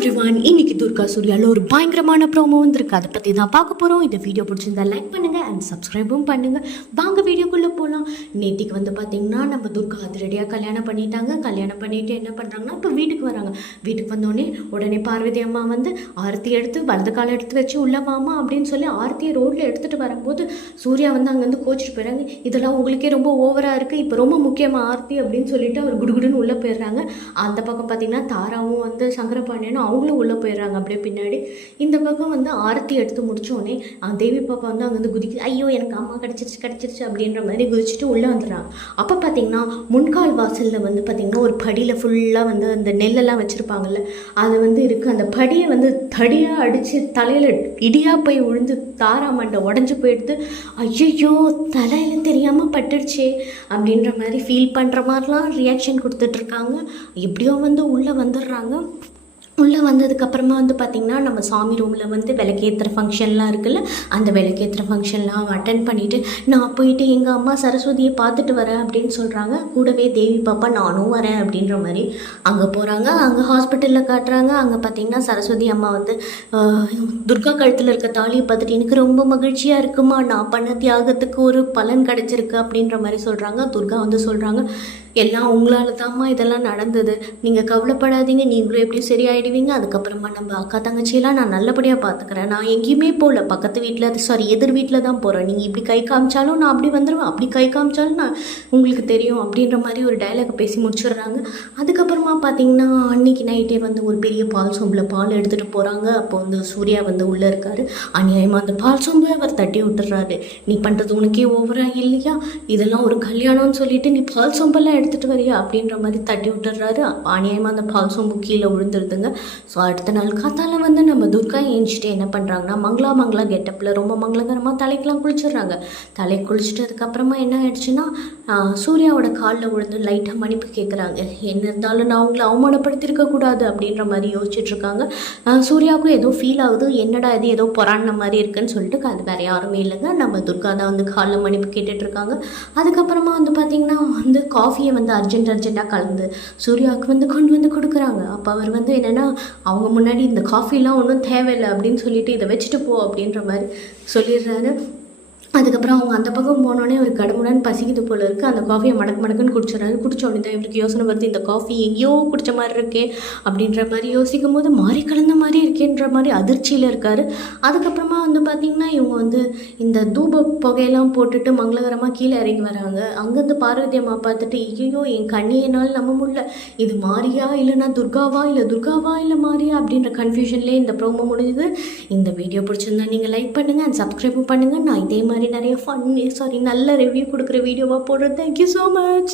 Everyone, இன்னைக்கு துர்கா சூர்யாவில் ஒரு பயங்கரமான ப்ரோமோ வந்திருக்கு. அதை பற்றி தான் பார்க்க போகிறோம். இந்த வீடியோ பிடிச்சிருந்தா லைக் பண்ணுங்கள் அண்ட் சப்ஸ்கிரைபும் பண்ணுங்கள். வாங்க வீடியோக்குள்ளே போகலாம். நேற்றுக்கு வந்து பார்த்திங்கன்னா நம்ம துர்கா அதிரடியாக கல்யாணம் பண்ணிட்டாங்க. கல்யாணம் பண்ணிவிட்டு என்ன பண்ணுறாங்கன்னா இப்போ வீட்டுக்கு வராங்க. வீட்டுக்கு வந்தோடனே உடனே பார்வதி அம்மா வந்து ஆரத்தி எடுத்து வலது காலை எடுத்து வச்சு உள்ள மாமா அப்படின்னு சொல்லி ஆரத்தியை ரோட்டில் எடுத்துகிட்டு வரும்போது சூர்யா வந்து அங்கேருந்து கோச்சிட்டு போயிடுறாங்க. இதெல்லாம் உங்களுக்கே ரொம்ப ஓவராக இருக்குது, இப்போ ரொம்ப முக்கியமாக ஆரத்தி அப்படின்னு சொல்லிட்டு அவர் குடுகுடுன்னு உள்ளே போயிடுறாங்க. அந்த பக்கம் பார்த்திங்கன்னா தாராவும் வந்து சங்கரபாண்டியனும் அவங்களும் உள்ளே போயிடுறாங்க அப்படியே பின்னாடி. இந்த பக்கம் வந்து ஆரத்தி எடுத்து முடித்தோடனே தேவி பாப்பா வந்து அங்கேருந்து குதிக்குது. ஐயோ எனக்கு அம்மா கிடச்சிருச்சு அப்படின்ற மாதிரி குதிச்சுட்டு உள்ளே வந்துடுறாங்க. அப்போ பார்த்திங்கன்னா முன்கால் வாசலில் வந்து பார்த்திங்கன்னா ஒரு படியில் ஃபுல்லாக வந்து அந்த நெல்லெல்லாம் வச்சுருப்பாங்கல்ல, அது வந்து இருக்குது. அந்த படியை வந்து தடியாக அடித்து தலையில் இடியாக போய் விழுந்து தாரா மண்டை உடஞ்சி போயிடுது. ஐயோ தலையில் தெரியாமல் பட்டுடுச்சே அப்படின்ற மாதிரி ஃபீல் பண்ணுற மாதிரிலாம் ரியாக்ஷன் கொடுத்துட்ருக்காங்க. எப்படியோ வந்து உள்ளே வந்துடுறாங்க. உள்ளே வந்ததுக்கப்புறமா வந்து பார்த்திங்கன்னா நம்ம சாமி ரூமில் வந்து விளக்கேற்றுற ஃபங்க்ஷன்லாம் இருக்குல்ல, அந்த விளக்கேற்றுற ஃபங்க்ஷன்லாம் அட்டன் பண்ணிவிட்டு நான் போயிட்டு எங்கள் அம்மா சரஸ்வதியை பார்த்துட்டு வரேன் அப்படின்னு சொல்கிறாங்க. கூடவே தேவி பாப்பா நானும் வரேன் அப்படின்ற மாதிரி அங்கே போகிறாங்க. அங்கே ஹாஸ்பிட்டலில் காட்டுறாங்க. அங்கே பார்த்திங்கன்னா சரஸ்வதி அம்மா வந்து துர்கா கழுத்தில் இருக்க தாலியை பார்த்துட்டு எனக்கு ரொம்ப மகிழ்ச்சியாக இருக்குமா, நான் பண்ண தியாகத்துக்கு ஒரு பலன் கிடச்சிருக்கு அப்படின்ற மாதிரி சொல்கிறாங்க. துர்கா வந்து சொல்கிறாங்க, எல்லாம் உங்களால் தாம்மா இதெல்லாம் நடந்தது, நீங்கள் கவலைப்படாதீங்க, நீங்களும் எப்படியும் சரியாயிடுவீங்க. அதுக்கப்புறமா நம்ம அக்கா தங்கச்சியெல்லாம் நான் நல்லபடியாக பார்த்துக்கிறேன். நான் எங்கேயுமே போகல, பக்கத்து வீட்டில் எதிர் வீட்டில் தான் போகிறேன். நீங்கள் இப்படி கை காமிச்சாலும் நான் அப்படி வந்துடுவேன், அப்படி கை காமிச்சாலும் நான் உங்களுக்கு தெரியும் அப்படின்ற மாதிரி ஒரு டைலாக் பேசி முடிச்சிடுறாங்க. அதுக்கப்புறமா பார்த்தீங்கன்னா அன்றைக்கி நைட்டே வந்து ஒரு பெரிய பால் சொம்பில் பால் எடுத்துகிட்டு போகிறாங்க. அப்போ வந்து சூர்யா வந்து உள்ளே இருக்கார். அநியாயமாக அந்த பால் சொம்பை அவர் தட்டி விட்டுறாரு. நீ பண்ணுறது உனக்கே ஓவராக இல்லையா, இதெல்லாம் ஒரு கல்யாணம்னு சொல்லிட்டு நீ பால் சொம்பெல்லாம் எடுத்துகிட்டு வரியா அப்படின்ற மாதிரி தட்டி விட்டுறாரு. அநியாயமாக அந்த பால் சொம்பு கீழே விழுந்துருதுங்க. ஸோ அடுத்த நாள் காத்தால வந்து நம்ம துர்கா ஏஞ்சிட்டு என்ன பண்ணுறாங்கன்னா மங்களா கெட்டப்பில் ரொம்ப மங்களகரமாக தலைக்கெலாம் குளிச்சிடுறாங்க. தலை குளிச்சுட்டு அதுக்கப்புறமா என்ன ஆயிடுச்சுன்னா சூர்யாவோட காலில் விழுந்து லைட்டாக மன்னிப்பு கேட்குறாங்க. என்ன இருந்தாலும் நான் அவங்கள அவமானப்படுத்திருக்கக்கூடாது அப்படின்ற மாதிரி யோசிச்சுட்ருக்காங்க. சூர்யாவுக்கும் ஏதோ ஃபீல் ஆகுது, என்னடா இது ஏதோ பொறான மாதிரி இருக்குன்னு சொல்லிட்டு அது வேறு யாருமே இல்லைங்க, நம்ம துர்கா தான் வந்து காலில் மன்னிப்பு கேட்டுட்ருக்காங்க. அதுக்கப்புறமா வந்து பார்த்திங்கன்னா வந்து காஃபியை வந்து அர்ஜென்ட்டாக கலந்து சூர்யாவுக்கு வந்து கொண்டு வந்து கொடுக்குறாங்க. அப்போ அவர் வந்து என்னென்னா அவங்க முன்னாடி இந்த காஃபிலாம் ஒன்றும் தேவையில்லை அப்படின்னு சொல்லிட்டு இதை வச்சுட்டு போ அப்படின்ற மாதிரி சொல்லிடுறாரு. அதுக்கப்புறம் அவங்க அந்த பக்கம் போனோடனே ஒரு கடமுடன் பசிக்குது போல இருக்குது. அந்த காஃபியை மடக்குன்னு குடிச்சிடறாரு. குடிச்ச உடனே தான் இவருக்கு யோசனை வருது, இந்த காஃபி எங்கேயோ குடித்த மாதிரி இருக்கே அப்படின்ற மாதிரி யோசிக்கும் போது மாறி கலந்த மாதிரி இருக்கேன்ற மாதிரி அதிர்ச்சியில் இருக்கார். அதுக்கப்புறமா வந்து பார்த்திங்கன்னா இவங்க வந்து இந்த தூப புகையெல்லாம் போட்டுட்டு மங்களகரமாக கீழே இறங்கி வராங்க. அங்கேருந்து பார்வதி அம்மா பார்த்துட்டு ஐயோ என் கண்ணியனால் நம்ப முடியல, இது மாரியா இல்லைனா துர்காவா இல்லை மாரியா அப்படின்ற கன்ஃபியூஷன்லேயே இந்த ப்ரோமோ முடிஞ்சுது. இந்த வீடியோ பிடிச்சிருந்தா நீங்கள் லைக் பண்ணுங்கள் அண்ட் சப்ஸ்கிரைபும் பண்ணுங்கள். நான் இதே மாதிரி நிறைய நல்ல ரிவ்யூ கொடுக்குற வீடியோவாக போடுறேன். Thank you so much.